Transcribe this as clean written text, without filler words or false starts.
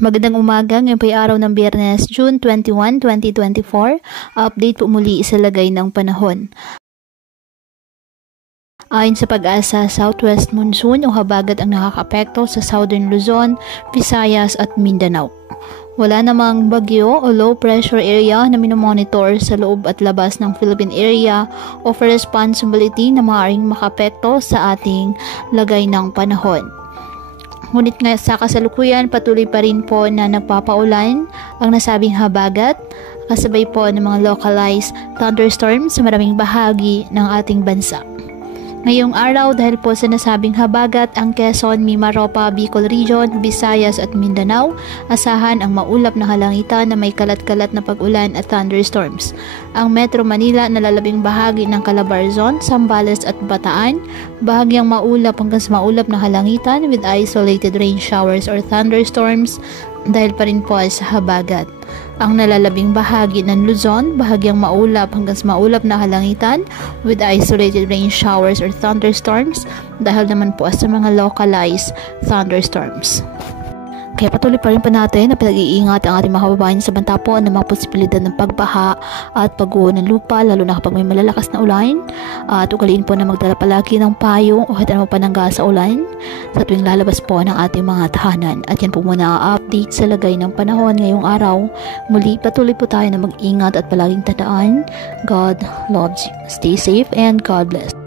Magandang umaga, ngayon po ay araw ng Biyernes, June 21, 2024. Update po muli sa lagay ng panahon. Ayon sa Pag-asa, southwest monsoon o habagat ang nakakaapekto sa southern Luzon, Visayas at Mindanao. Wala namang bagyo o low pressure area na minomonitor sa loob at labas ng Philippine area o for responsibility na maaaring makapekto sa ating lagay ng panahon. Ngunit nga sa kasalukuyan, patuloy pa rin po na nagpapaulan ang nasabing habagat, kasabay po ng mga localized thunderstorms sa maraming bahagi ng ating bansa. Ngayong araw, dahil po sa nasabing habagat, ang Quezon, Mimaropa, Bicol Region, Visayas at Mindanao, asahan ang maulap na kalangitan na may kalat-kalat na pag-ulan at thunderstorms. Ang Metro Manila, nalalabing bahagi ng Calabarzon, Zambales at Bataan, bahagyang maulap hanggang sa maulap na kalangitan with isolated rain showers or thunderstorms dahil pa rin po sa habagat. Ang nalalabing bahagi ng Luzon, bahagyang maulap hanggang sa maulap na kalangitan with isolated rain showers or thunderstorms dahil naman po sa mga localized thunderstorms. Kaya patuloy pa rin pa natin na pinag-iingat ang ating mga kababayan sa banta po ng mga posibilidad ng pagbaha at pag-uho ng lupa, lalo na kapag may malalakas na ulan. At ugaliin po na magdala palagi ng payong o kahit anong panangga sa ulan sa tuwing lalabas po ng ating mga tahanan. At yan po muna ang update sa lagay ng panahon ngayong araw. Muli patuloy po tayo na mag-ingat at palaging tandaan, God loves you. Stay safe and God bless.